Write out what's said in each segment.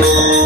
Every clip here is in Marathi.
Thank you.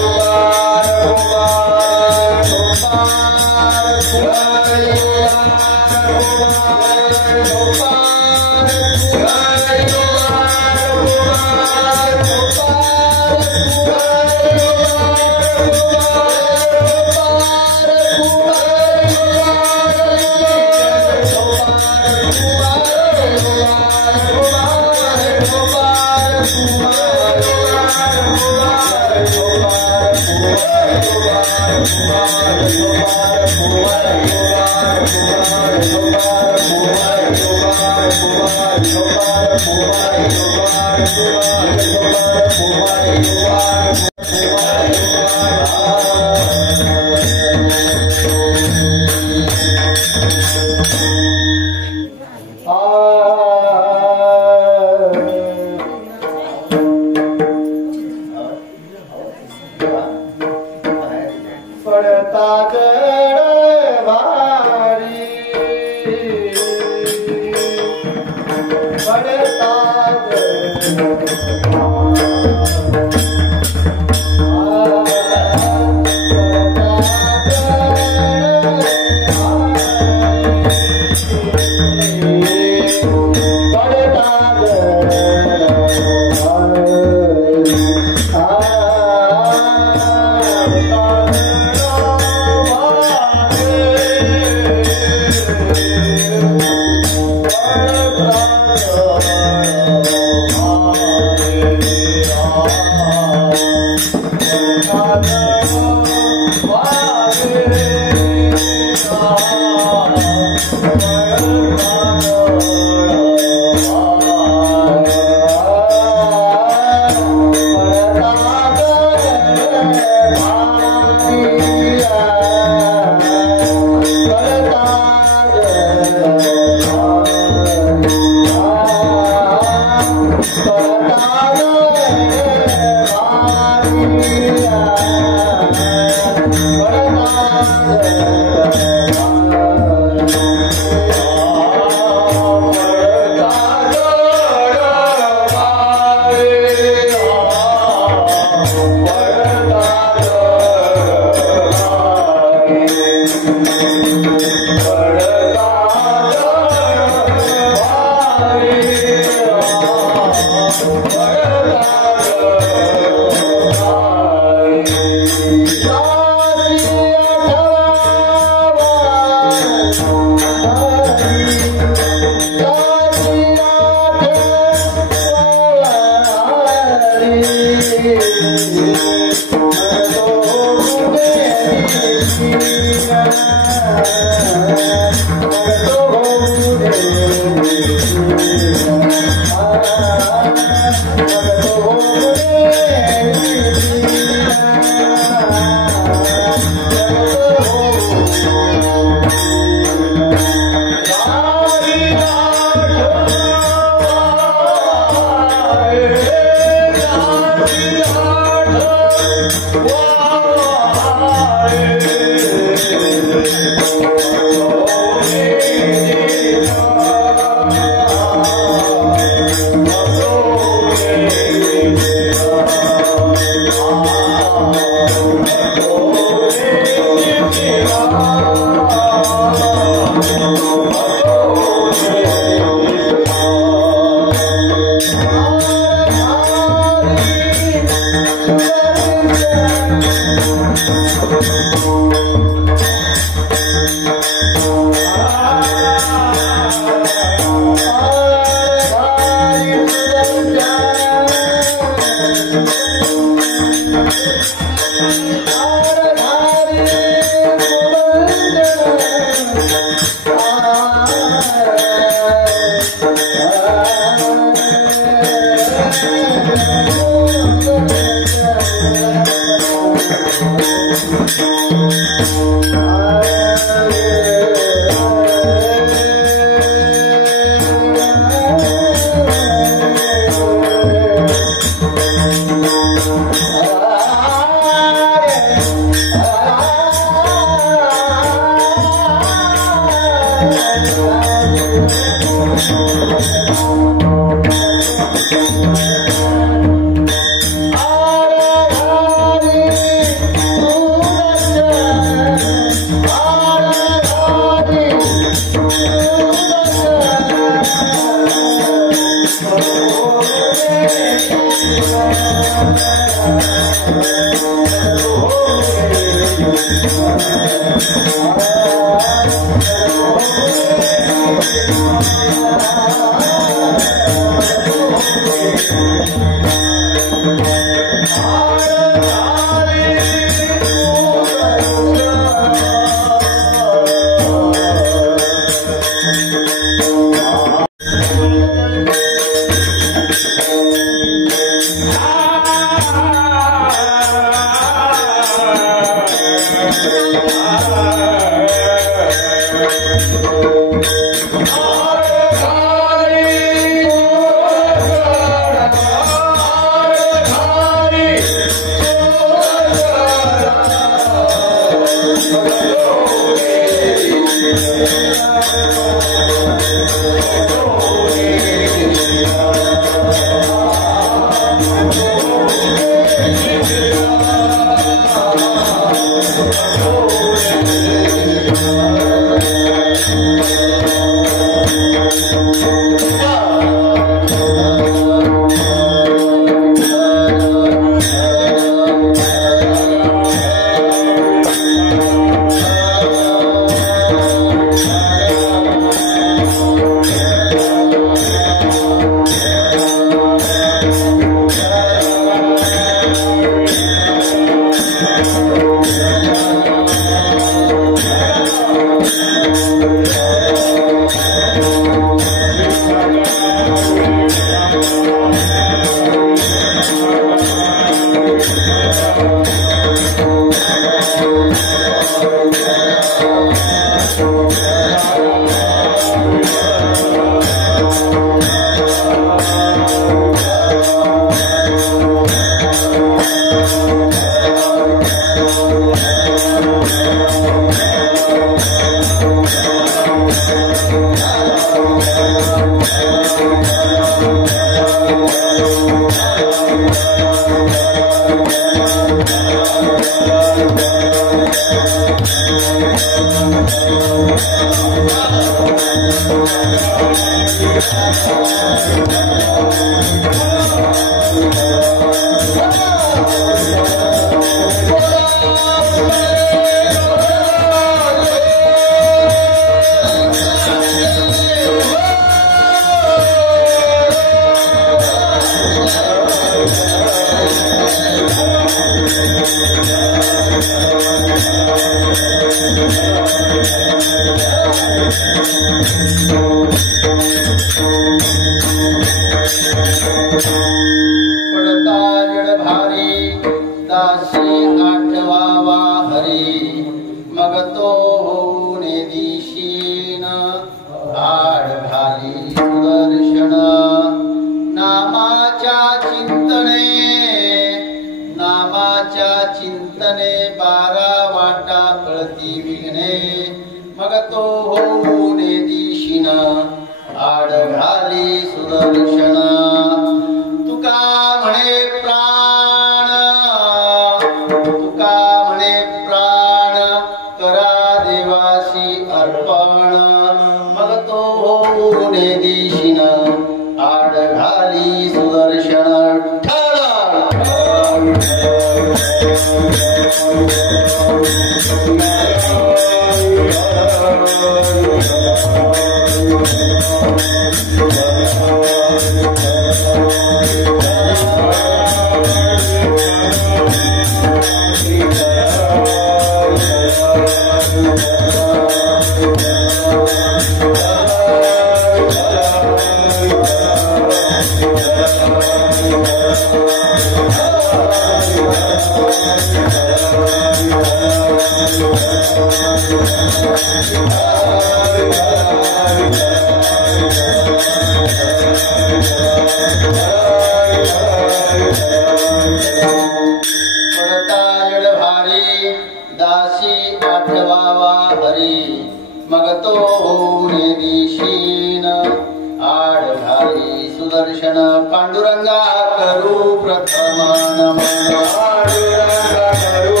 पांडुरंगा करू प्रथम नमन पांडुरंगा करू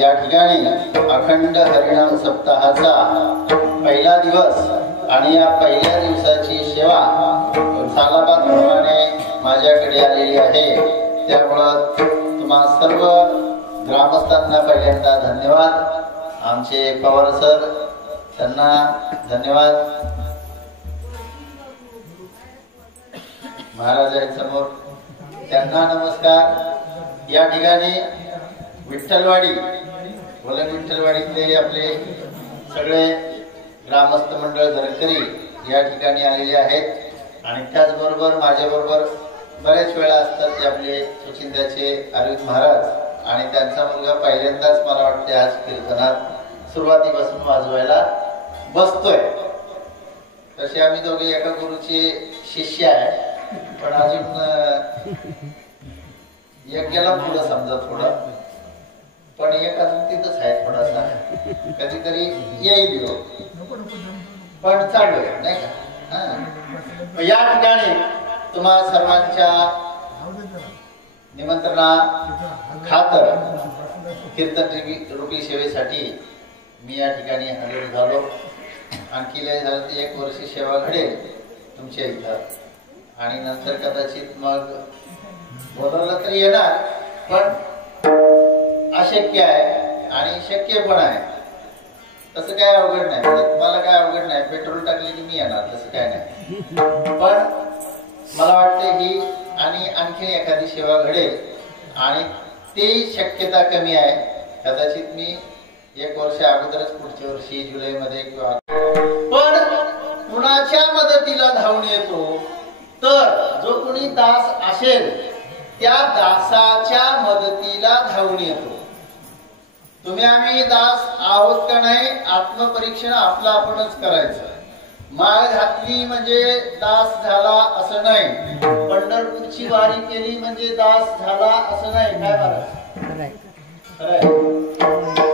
या ठिकाणी अखंड हरिनाम सप्ताहाचा पहिला दिवस आणि या पहिल्या दिवसाची सेवा सालाबादप्रमाणे माझ्याकडे आलेली आहे। त्यामुळे तुम्हा सर्व ग्रामस्थांना पहिल्यांदा धन्यवाद। आमचे पवार सर त्यांना धन्यवाद। महाराजांसमोर त्यांना नमस्कार। या ठिकाणी विठ्ठलवाडी विठ्ठलवाडीतले आपले सगळे ग्रामस्थ मंडळ धरकरी या ठिकाणी आलेले आहेत आणि त्याचबरोबर माझ्याबरोबर बरेच वेळा असतात ते आपले सुचिंद्याचे अरविंद महाराज आणि त्यांचा मुलगा पहिल्यांदाच मला वाटते आज कीर्तनात सुरुवातीपासून वाजवायला बसतोय. तसे आम्ही दोघे एका गुरुचे शिष्य आहे, पण अजून एक गेला पुढं समजा थोडा, पण एक अजून तिथंच आहे थोडासा, कधीतरी येईल पण चालू आहे नाही का. या ठिकाणी तुम्हा सर्वांच्या निमंत्रणा खातर कीर्तन रूपी सेवेसाठी मी या ठिकाणी हजर झालो. आणखी लय झालं तर 1 वर्ष सेवा घडेल तुमच्या इथं, आणि नंतर कदाचित मग बोलवलं तर येणार, पण अशक्य आहे आणि शक्य पण आहे. तसं काय अवघड नाही, तुम्हाला काय अवघड नाही, पेट्रोल टाकले की मी येणार, तसं काय नाही. पण मला वाटतं ही आणि आणखी एखादी सेवा घडेल, आणि ती शक्यता कमी आहे. कदाचित मी 1 वर्ष अगोदरच पुढच्या वर्षी जुलैमध्ये किंवा, पण कुणाच्या मदतीला धावून येतो तर जो कोणी दास असेल त्या दासाच्या मदतीला धावून येतो. तुम्ही आम्ही दास आहोत का नाही, आत्मपरीक्षण आपलं आपणच करायचं. माळ घातली म्हणजे दास झाला असं नाही, पंढरपूरची वारी केली म्हणजे दास झाला असं नाही. काय महाराज,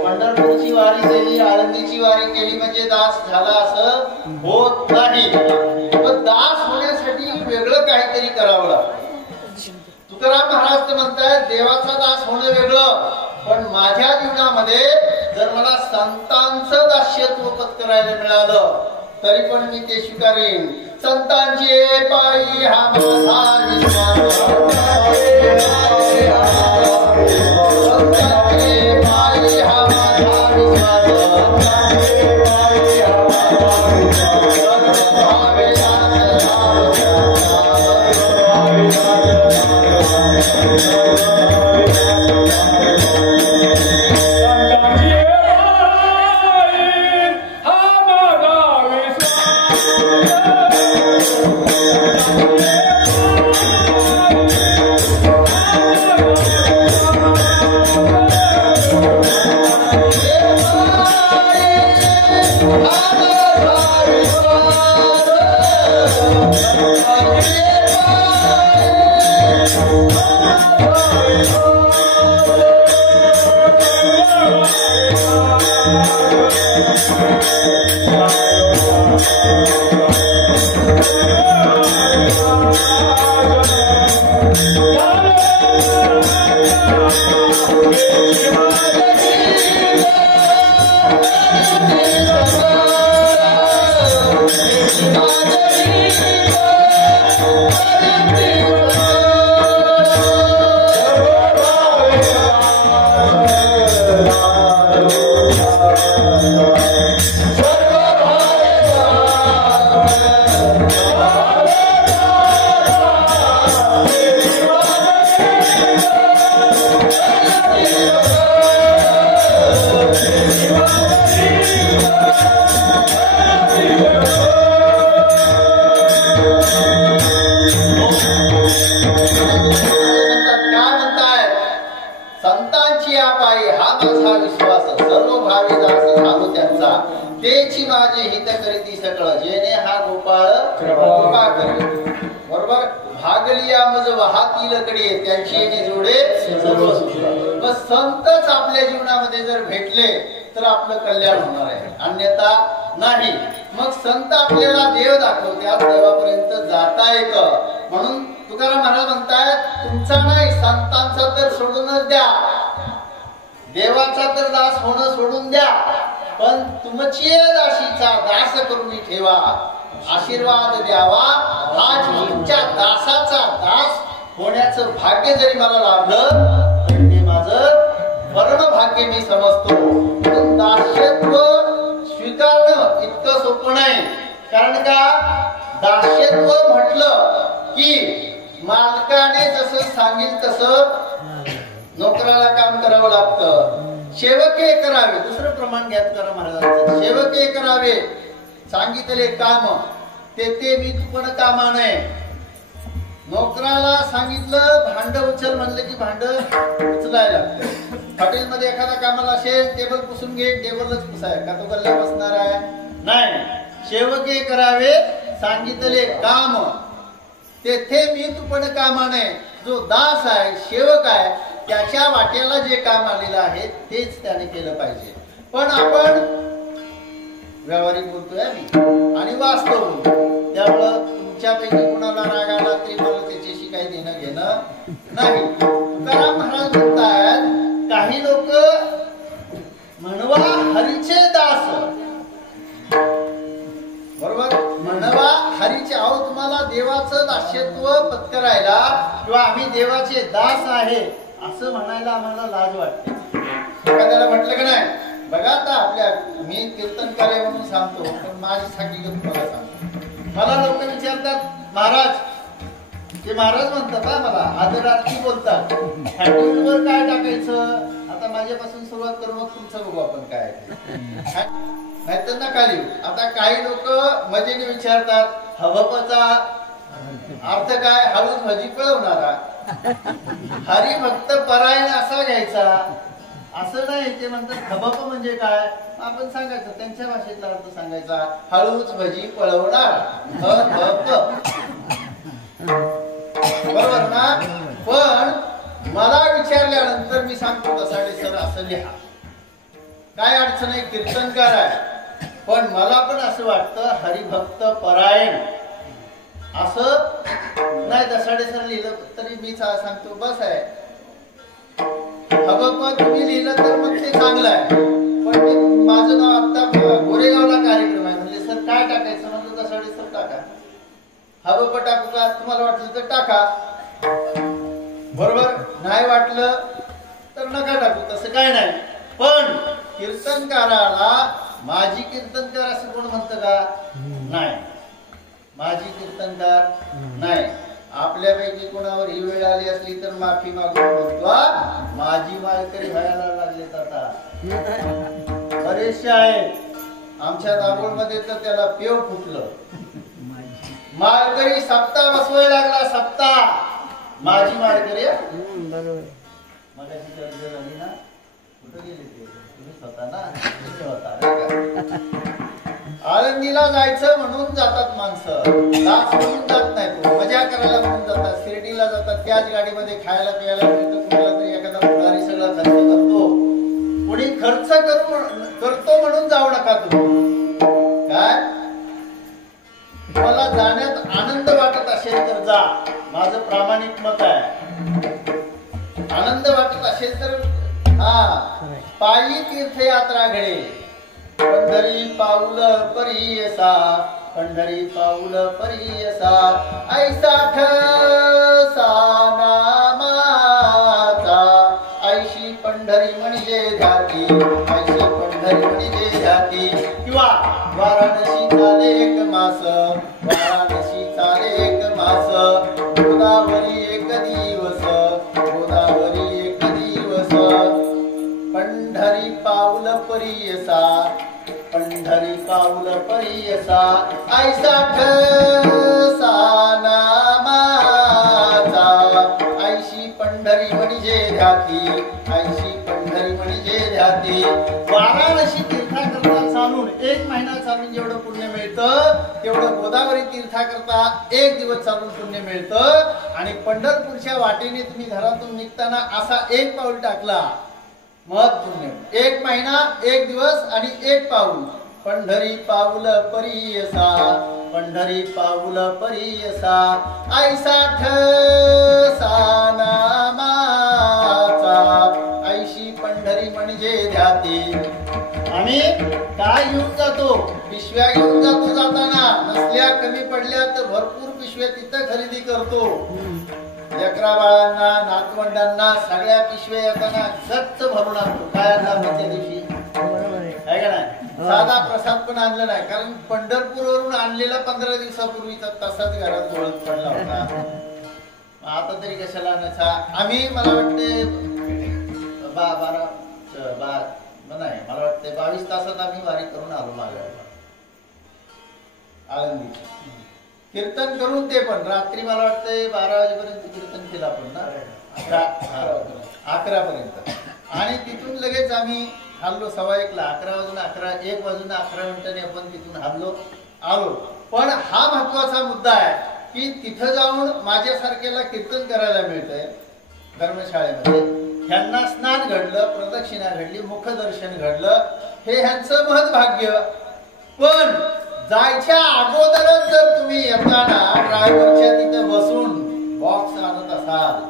पंढरपूरची वारी केली, आळंदीची वारी केली म्हणजे दास झाला असं होत नाही. पण दास होण्यासाठी वेगळं काहीतरी करावं लागतं. तुकाराम महाराज तर म्हणतायत देवाचा दास होणं वेगळं, पण माझ्या जीवनामध्ये जर मला संतांचं दास्यत्व पत्करायला मिळालं तरी पण मी ते स्वीकारेन. संतांचे पायी हा माझा विश्वास, संतांचे पायी हा माझा विश्वास, संतच आपल्या जीवनामध्ये जर भेटले तर आपलं कल्याण होणार आहे, अन्यथा नाही. मग संत आपल्याला देव दाखवतात, देवापर्यंत जाता येतं. म्हणून तुकाराम महाराज म्हणतायत तुमचा नाही संतांचा तर सोडूनच द्या, देवाचा तर दास होणं सोडून द्या, पण तुमची दासीचा दास करून ठेवा, आशीर्वाद द्यावा. आज तुमच्या दासाचा दास होण्याचं भाग्य जरी मला लाभलं तर ते माझं परम भाग्य मी समजतो. दास्यत्व स्वीकारणं इतकं सोपं नाही. कारण का दास्यत्व म्हटलं की मालकाने जसं सांगेल तसं नोकराला काम करावं लागतं. सेवके करावे, दुसरं प्रमाण घ्या तुकाराम महाराजांचं, सेवके करावे, सांगितले काम ते मी पण कामा नये. नोकराला सांगितलं भांड उचल म्हणलं की भांड उचलायला लागतं. हॉटेलमध्ये एखादा कामाला असेल टेबल पुसून घे, टेबलच पुसाय का तो गल्ला बसणार आहे? नाही. सेवके करावे सांगितले काम तेथे मी तुपण कामा नये. जो दास आहे सेवक आहे त्याच्या वाट्याला जे काम आलेलं आहे तेच त्याने केलं पाहिजे. पण आपण व्यावहारिक बोलतोय आम्ही आणि वास्तव बोलतो. त्यामुळं तुमच्यापैकी कुणाला राग आला तरी मला त्याच्याशी काही देणं घेणं नाही. तुकाराम महाराज म्हणतात काही लोक म्हणवा हरीचे दास, बरोबर, म्हणवा हरीचे. अहो तुम्हाला देवाचं दास्यत्व पत्करायला किंवा आम्ही देवाचे दास आहे असं म्हणायला आम्हाला लाज वाटते. एखाद्याला म्हटलं की नाही, बघा आता आपल्या मी कीर्तनकार म्हणून सांगतो पण माझी हकीकत तुम्हाला सांगतो. मला लोक विचारतात महाराज, ते महाराज म्हणतात हा मला आदरार्थी बोलतात, हॅटूनवर काय टाकायचं? आता माझ्यापासून सुरुवात करू मग तुमचं बघू आपण काय नाहीतर नका लिहू. आता काही लोक मजेने विचारतात हवपचा अर्थ काय? हळूच भजी पळवणारा. हरिभक्त परायण असा घ्यायचा असं नाही. ते म्हणतात हबप म्हणजे काय? आपण सांगायचं त्यांच्या भाषेतला अर्थ सांगायचा, हळूच भजी पळवणारा. बरोबर ना? पण मला विचारल्यानंतर मी सांगतो दसाडे सर असं लिहा, काय अडचण आहे, कीर्तनकार आहे. पण मला पण असं वाटतं हरिभक्त परायण असं नाही. दसाडे सर लिहिलं तरी मी सांगतो बस आहे. हबप तुम्ही लिहिलं तर मग ते चांगलं आहे. पण माझं नाव आता गोरेगावला कार्यक्रम आहे म्हणजे सर काय टाकायचं म्हणलं, दसाडे सर टाका. हबप टाकू का? तुम्हाला वाटलं तर टाका, बरोबर. नाही वाटलं तर नका टाकू, तसं काय नाही. पण कीर्तनकाराला माझी कीर्तनकार असं कोण म्हणतं का? नाही, माझी कीर्तनकार नाही. आपल्यापैकी कोणावर ही वेळ आली असली तर माफी मागून म्हणतो माझी माळकरी व्हायला लागलेत आता. बरेचसे आहेत आमच्या दाभोळमध्ये तर त्याला पेव फुटलं. माळकरी सप्ताह बसवायला लागला, सप्ताह माझी माळकरी. मगाशी चर्चा झाली ना, कुठं गेले ते? तुम्ही स्वतः ना होता. आळंदीला जायचं म्हणून जातात माणसं, दास म्हणून जात नाही, मजा करायला म्हणून जातात. शिर्डीला जातात त्याच गाडीमध्ये खायला प्यायला मिळतं. कुणाला तरी एखादा पुढारी सगळा खर्च करतो. कोणी खर्च करतो म्हणून जाऊ नका तुम्ही. काय तुम्हाला जाण्यात आनंद वाटत असेल तर जा, माझं प्रामाणिक मत आहे. आनंद वाटत असेल तर पायी तीर्थयात्रा घडे. पंढरी पाऊल परियसा, पंढरी पाऊल परियसा, ऐसा ठसा नामाचा. ऐशी पंढरी म्हणजे ध्याती, ऐशी पंढरी म्हणजे ध्याती. किंवा वाराणसी चाले एक मास, वाराणसी चाले एक मास. गोदावरी एक दिवस, गोदावरी एक दिवस. पंढरी पाऊल परियसा, पंढरी पाऊल परियसा, ऐसा ठसा नामाचा. ऐशी पंढरी म्हणजे ध्याती, ऐशी पंढरी म्हणजे ध्याती. वाराणसी तीर्थाकरता चालून 1 महिना चालून जेवढं पुण्य मिळतं तेवढं गोदावरी तीर्थाकरता 1 दिवस चालून पुण्य मिळतं. आणि पंढरपूरच्या वाटेने तुम्ही घरातून निघताना असा 1 पाऊल टाकला मग पुण्य. 1 महिना 1 दिवस आणि 1 पाऊल. पंढरी पाऊल परियसा, पंढरी पाऊल परियसा, ऐसा ठसा नामाचा. ऐशी पंढरी म्हणजे ध्याती. आम्ही काय घेऊन जातो? पिशव्या घेऊन जातो. जाताना नसल्या कमी पडल्या तर भरपूर पिशव्या तिथं खरेदी करतो. लेकरा बाळांना नातवंडांना सगळ्या पिशव्या येताना गच्च भरून आणतो. काय आणला त्या दिवशी आहे का नाही? साधा प्रसाद पण आणला नाही, कारण पंढरपूरवरून आणलेला 15 दिवसापूर्वीचा तसाच घरात ओळख पडला होता. आता तरी कशाला आणायचा? आम्ही मला वाटते 22 तासात आम्ही वारी करून आलो मागे आळंदी. कीर्तन करून ते पण रात्री मला वाटतंय 12 वाजेपर्यंत कीर्तन केलं आपण ना, 11 पर्यंत. आणि तिथून लगेच आम्ही हल्लो 1:15 1 वाजून 11 मिनिटांनी आपण तिथून हल्लो आलो. पण हा महत्वाचा मुद्दा आहे की तिथं जाऊन माझ्यासारख्याला कीर्तन करायला मिळतंय धर्मशाळेमध्ये. ह्यांना स्नान घडलं, प्रदक्षिणा घडली, मुखदर्शन घडलं, हे ह्यांचं महत् भाग्य. पण जायच्या अगोदरच जर तुम्ही येताना ड्रायव्हरच्या तिथं बसून बॉक्स आणत असाल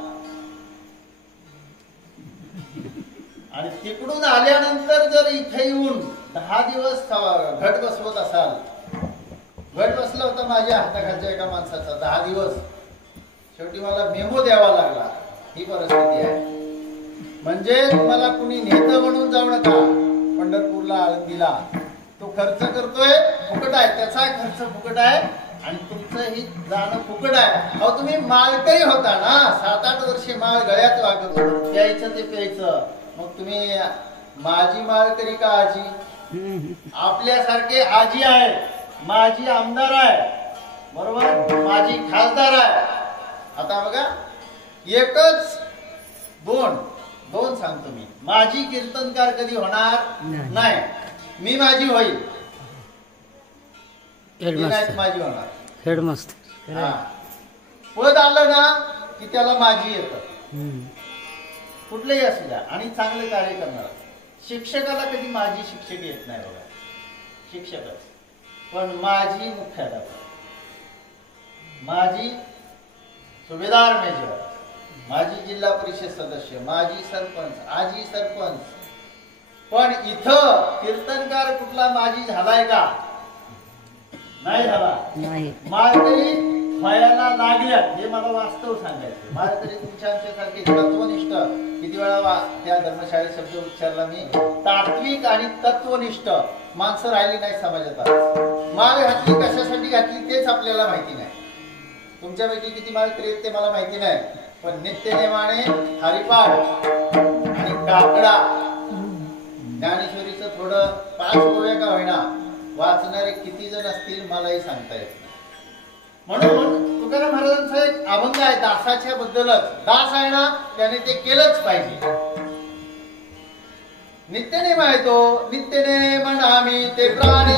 आणि तिकडून आल्यानंतर जर इथे येऊन 10 दिवस घट बसवत असाल, घट बसला होता माझ्या हाताखालच्या एका माणसाचा 10 दिवस, शेवटी मला मेमो द्यावा लागला. ही परिस्थिती आहे. म्हणजे तुम्हाला कुणी नेतं म्हणून जाऊ नका पंढरपूरला, आळंदीला. तो खर्च करतोय फुकट आहे, त्याचा खर्च फुकट आहे आणि तुमचं ही जाणं फुकट आहे. अहो तुम्ही माळकरी होता ना, 7-8 वर्षे माळ गळ्यात वागत होतो, प्यायचं ते प्यायचं. मग तुम्ही माझी माळकरी का आजी? आपल्यासारखे आजी आहे, माझी आमदार आहे, बरोबर, माझी खासदार आहे. आता बघा एकच दोन सांगतो मी. माझी कीर्तनकार कधी होणार नाही, मी माझी होईल, माझी होणार हेडमास्टर. पद आलं ना की त्याला माझी येतं, कुठलंही असू द्या, आणि चांगलं कार्य करणार. शिक्षकाला कधी माझी शिक्षक येत नाही बघा, शिक्षकच. पण माझी मुख्याध्यापक, माझी सुभेदार मेजर, माझी जिल्हा परिषद सदस्य, माझी सरपंच, आजी सरपंच. पण इथं कीर्तनकार कुठला माझी झालाय का? नाही झाला. माळकरी व्हायला लागल्या, हे मला वास्तव सांगायचं. माळकरी तुमच्या आमच्यासारखे तत्वनिष्ठ, किती वेळा त्या धर्मशाळेत शब्द उच्चारला मी, तात्विक आणि तत्वनिष्ठ माणसं राहिली नाही समाजात. माळ घातली कशासाठी घातली तेच आपल्याला माहिती नाही. तुमच्यापैकी किती माळकरी आहेत ते मला माहिती नाही. पण नित्यनेमाने हरिपाठ आणि काकडा, ज्ञानेश्वरीचं थोडं 5 ओव्या का होईना वाचणारे किती जण असतील मलाही सांगता येत नाही. म्हणून तुकाराम महाराजांचा एक अभंग आहे दासाच्या बद्दलच. दास आहे ना, त्याने ते केलंच पाहिजे. नित्यनेम आहे तो. नित्यनेम नामी ते प्राणी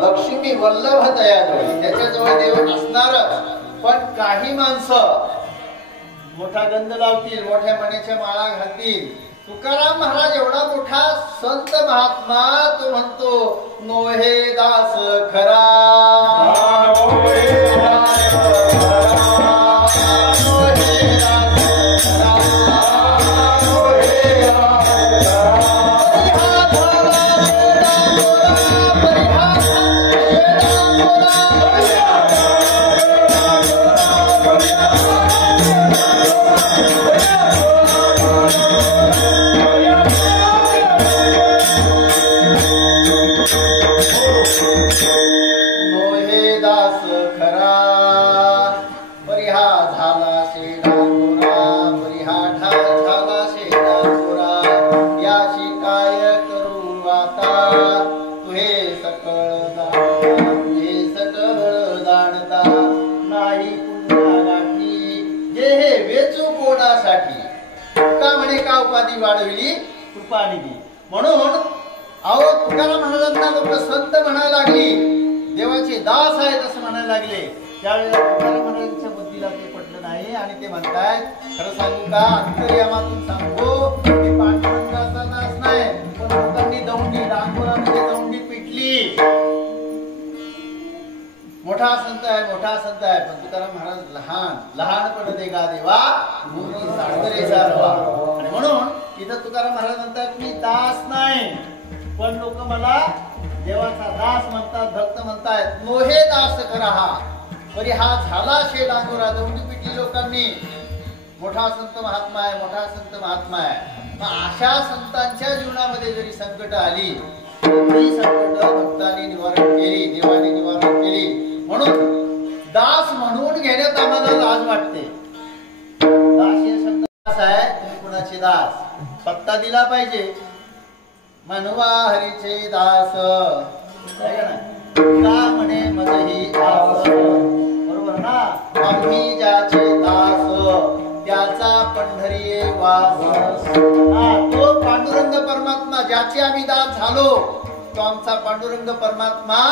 लक्ष्मी वल्लभ दयाळू, त्याच्याजवळ देव असणारच. पण काही माणसं मोठा गंध लावतील, मोठ्या मण्याच्या माळा घालतील. तुकाराम महाराज एवढा मोठा संत महात्मा, तो म्हणतो नोहे दास खरा, या उपाधी वाढविली कृपा निधी. म्हणून अहो तुकाराम महाराजांना लोक संत म्हणायला लागली, देवाचे दास आहेत असं म्हणायला लागले. त्यावेळेला तुकाराम महाराजांच्या बुद्धीला ते पटलं नाही आणि ते म्हणतायत, खरं सांगू का, अंतर्यामातून सांगू, ते पांडुरंगाचा दास नाही, पण लोकांनी दौंडी डांगोरामध्ये दौंडी पिटली. मोठा संत आहे, मोठा संत आहे, पण तुकाराम महाराज लहानपण देगा देवा मुनी साडतरेचा रवा. आणि म्हणून इथं तुकाराम महाराज म्हणतात मी दास नाही, पण लोक मला देवाचा दास म्हणतात, भक्त म्हणतात. मोहे दास खरा हा, तरी हा झाला शे डांगोरा, दौंडी पिटली लोकांनी. मोठा संत महात्मा आहे, मोठा संत महात्मा आहे. मग अशा संतांच्या जीवनामध्ये जरी संकट आली, ती संकट भक्तांनी निवारण केली, देवाने निवारण केली. म्हणून दास म्हणून घेण्यात आम्हाला लाज वाटते. दास हे शब्द दास आहे, तुम्ही कुणाचे दास, पत्ता दिला पाहिजे. मनवा हरीचे दास, का म्हणे मजही दास, बरोबर ना. आम्ही ज्याचे दास त्याचा पंढरी वास. तो पांडुरंग परमात्मा ज्याचे आम्ही दास झालो, तो आमचा पांडुरंग परमात्मा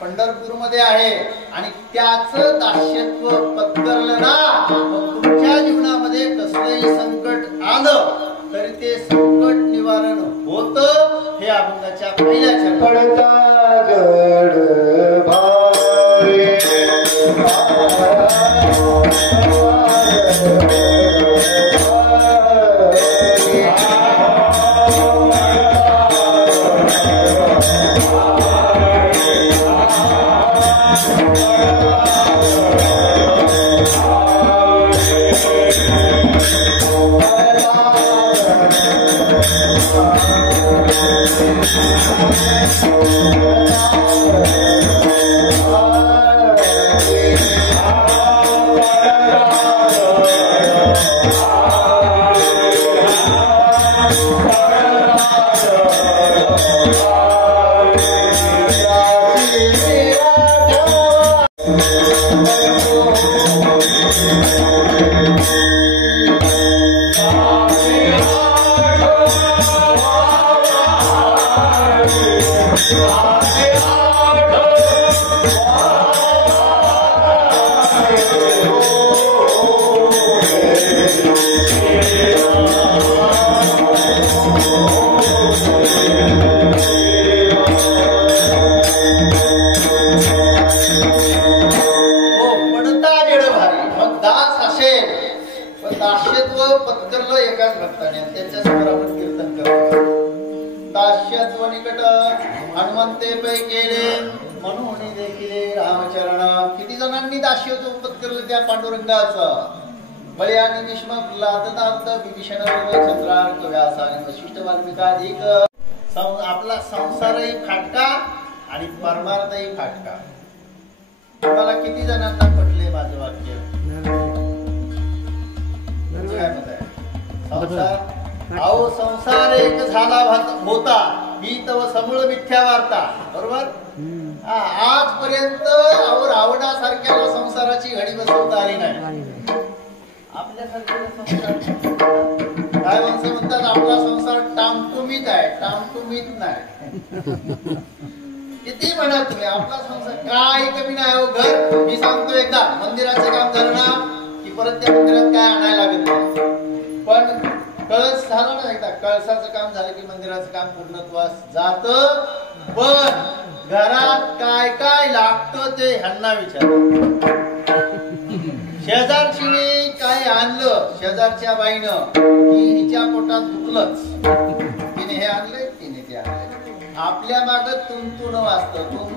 पंढरपूर मध्ये आहे. आणि त्याच दास्यत्व पत्करलं ना, मग तुमच्या जीवनामध्ये कसलंही संकट आलं तरी ते संकट निवारण होत. हे अभंगाच्या पहिल्या चरणात पत्करलं एकाच भक्ताने, त्याच्यासमोर आपण कीर्तन करतो. दास्यत्व निकट हनुमंते पै केले, म्हणून देखील रामचरण. किती जणांनी दास्यत्व पत्करलं त्या पांडुरंगाचं. बळी आणि भीष्म, प्रल्हाद, विभीषण, चंद्रार्क, व्यास आणि वशिष्ठ, वाल्मिकाधिक. आपला संसारही फाटका आणि परमार्थही फाटका. तुम्हाला किती जणांना पटले माझं वाक्य? काय मत आहे? संसार अहो संसार एक झाला होता, ही तव समूळ मिथ्या वार्ता. बरोबर. आजपर्यंत अहो रावणासारख्याला संसाराची घडी बसवता आली नाही. आपल्यासारख्याला संसार काय माणसं म्हणतात, आपला संसार टामटुमीत आहे, टामटुमीत नाही. किती म्हणा तुम्ही, आपला संसार काय कमी नाही. हो घर मी सांगतो, एकदा मंदिराचं काम झालं ना की परत त्या मंदिरात काय आणायला लागत नाही. पण कळस झालं ना, एकदा कळसाचं काम झालं की मंदिराचं काम पूर्णत्वास जात. पण घरात काय काय लागतं ते ह्यांना विचार. शेजारची काय आणलं, शेजारच्या बाईनं की हिच्या पोटात दुखलंच, तिने हे आणलंय, तिने ते आणलंय. आपल्या मागं तुमतुन वाजतं, तुम